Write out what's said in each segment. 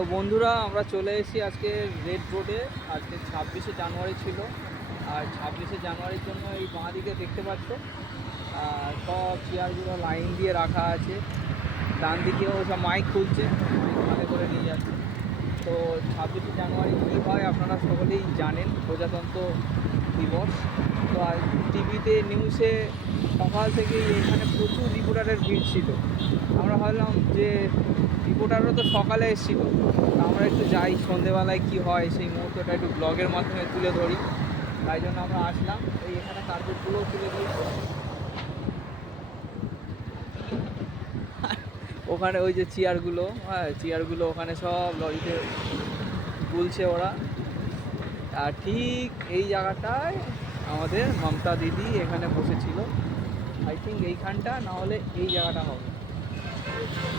তো বন্ধুরা আমরা চলে এসেছি আজকে রেড রোডে। আজকে 26শে জানুয়ারি ছিল, আর 26শে জানুয়ারির জন্য এই বাঁ দিকে দেখতে পাচ্ছ সব চেয়ারগুলো লাইন দিয়ে রাখা আছে। ডান দিকেও সব মাইক খুলছে, মাইক হাতে করে নিয়ে যাচ্ছে। তো 26শে জানুয়ারি কী হয় আপনারা সকলেই জানেন, প্রজাতন্ত্র দিবস। তো আর টিভিতে নিউজে সকাল থেকেই এখানে প্রচুর রিপোর্টারের ভিড় ছিল। আমরা ভাবলাম যে রিপোর্টারও তো সকালে এসেছিলো, আমরা একটু যাই সন্ধেবেলায় কী হয় সেই মুহূর্তটা একটু ব্লগের মাধ্যমে তুলে ধরি। তাই জন্য আমরা আসলাম। এই এখানে কার্পেটগুলোও তুলে দিয়েছে। ওখানে ওই যে চেয়ারগুলো, চেয়ারগুলো ওখানে সব লরিতে তুলছে ওরা। আর ঠিক এই জায়গাটায় আমাদের মমতা দিদি এখানে বসেছিল। আই থিঙ্ক এইখানটা, না হলে এই জায়গাটা হবে।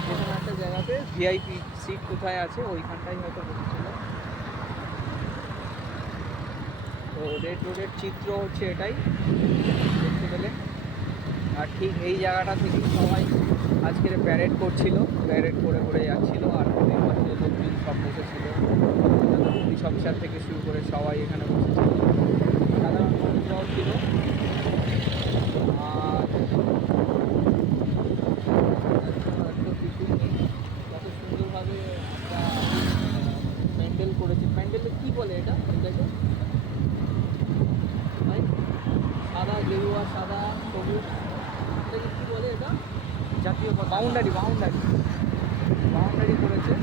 যেখানে একটা জায়গাতে ভিআইপি সিট কোথায় আছে ওইখানটাই হয়তো বসেছিল। তো রেড রোডের চিত্র হচ্ছে এটাই, দেখতে পেলে। আর ঠিক এই জায়গাটা থেকেই সবাই আজকের প্যারেড করছিল, প্যারেড করে করে যাচ্ছিলো। আর নির্বাচিত লোকজন সব বসেছিল, পুলিশ অফিসার থেকে শুরু করে সবাই এখানে বসেছিল, সাধারণ মানুষরাও ছিল। আর কিছুই নেই, কত সুন্দরভাবে একটা প্যান্ডেল করেছে। প্যান্ডেলে কী বলে এটাকে ভাই? সাদা, গেরুয়া, সাদা, সবুজ, এটাকে কী বলে? এটা জাতীয় বাউন্ডারি করেছে,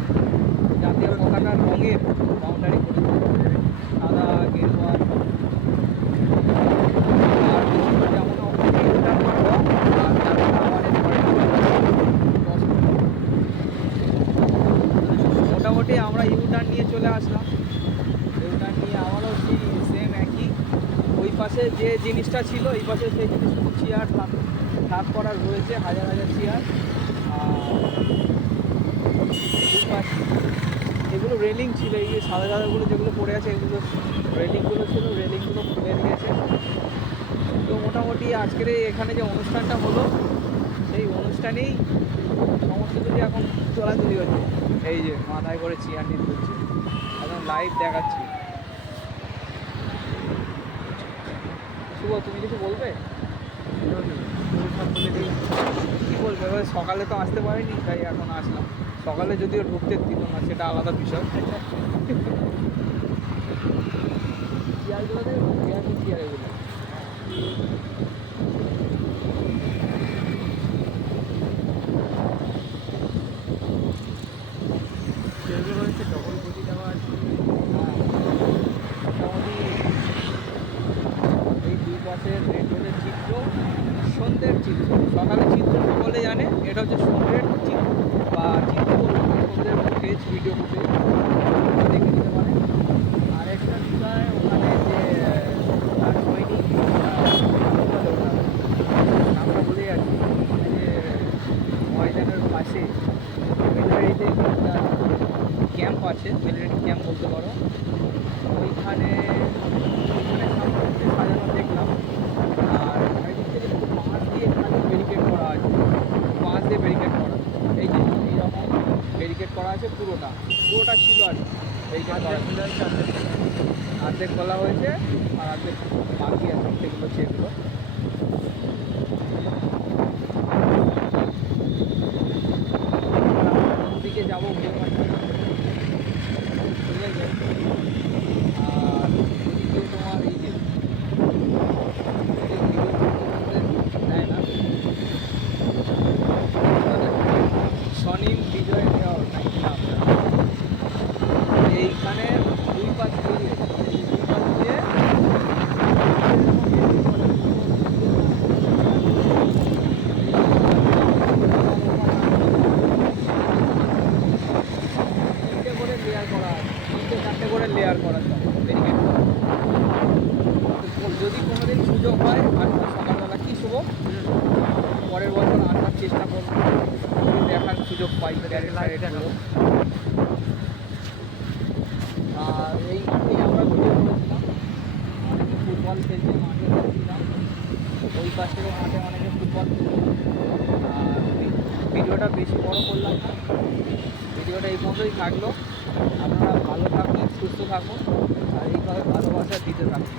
জাতীয় পতাকার রঙের বাউন্ডারি করেছে, সাদা, গেরুয়া, আর যেমন মোটামুটি আমরা ইউটার্ন নিয়ে চলে আসলাম। ইউটার্ন নিয়ে আবারও সেই সেম একই, ওই পাশে যে জিনিসটা ছিল এই পাশে সেই জিনিস, শুধু চেয়ার থাক করার রয়েছে, হাজার হাজার চেয়ার। আর এগুলো রেলিং ছিল, এই যে সাদা সাদাগুলো যেগুলো পড়ে আছে এগুলো রেলিংগুলো ছিল, রেলিংগুলো খুলে দিয়েছে। তো মোটামুটি আজকের এখানে যে অনুষ্ঠানটা হলো সেই অনুষ্ঠানেই সমস্ত কিছু এখন চলাচলি হচ্ছে। এই যে মাথায় করে চেয়ার নিয়ে তুলছে, এখন লাইভ দেখাচ্ছি। শুভ, তুমি কিছু বলবে? কী বলবে? এবার সকালে তো আসতে পারিনি, তাই এখন আসলাম। সকালে যদিও ঢুকতে দিত না, সেটা আলাদা বিষয়। চেয়ারগুলো দেখো, চেয়ার এগুলো হচ্ছে ডবল গতি দেওয়া আছে। মোটামুটি এই দুই পাশের রেড রোডের চিত্র, সন্ধ্যের চিত্র। সকালের চিত্র বলে জানে, এটা হচ্ছে সন্ধ্যের চিত্র বা চিত্র বলবো, সন্ধ্যের ফুটেজ, ভিডিও ফুটেজ দেখে নিতে পারে। আর একটা বিষয়, ওখানে যে সৈনিক নামটা ভুলে যাচ্ছি, ওখানে যে ময়দানের পাশে মিলিটারিতে একটা ক্যাম্প আছে, মিলিটারি ক্যাম্প বলতে পারো। ওইখানে সামনে সাজানো দেখলাম। আর চারিদিক থেকে একটু বাঁশ দিয়ে এখানে ব্যারিকেড করা আছে, বাঁশ দিয়ে ব্যারিকেড করা। এই যে এইরকম ব্যারিকেড করা আছে, পুরোটা ছিল আর ব্যারিকেড করা ছিল। অর্ধেক খোলা হয়েছে আর অর্ধেক বাকি আছে, সেগুলো সেগুলো দিকে যাবো ভেবে পাচ্ছি, ঠিক আছে। আর ওদিকে তোমার এই যে নেয় না, স্বনিম বিজয় দেওয়া এইখানে দুই পাশ দিয়ে করে লেয়ার করা যায় ব্যারিকেড করা। যদি কোনোদিন সুযোগ হয় আর সকালবেলা কি শুভ, পরের বছর আসার চেষ্টা করবো, যদি দেখার সুযোগ পাই ব্যারিকেডগুলো। আর এই মাঠেই আমরা ভিডিও করেছিলাম, অনেকে ফুটবল খেলছে মাঠে খেলছিলাম, ওই পাশেরও মাঠে অনেকে ফুটবল খেলছে। আর ভিডিওটা বেশি বড় করলাম না, ভিডিওটা এই পর্যন্তই থাকলো। আপনারা ভালো থাকুন, সুস্থ থাকুন আর এইভাবে ভালোবাসা দিতে থাকুন।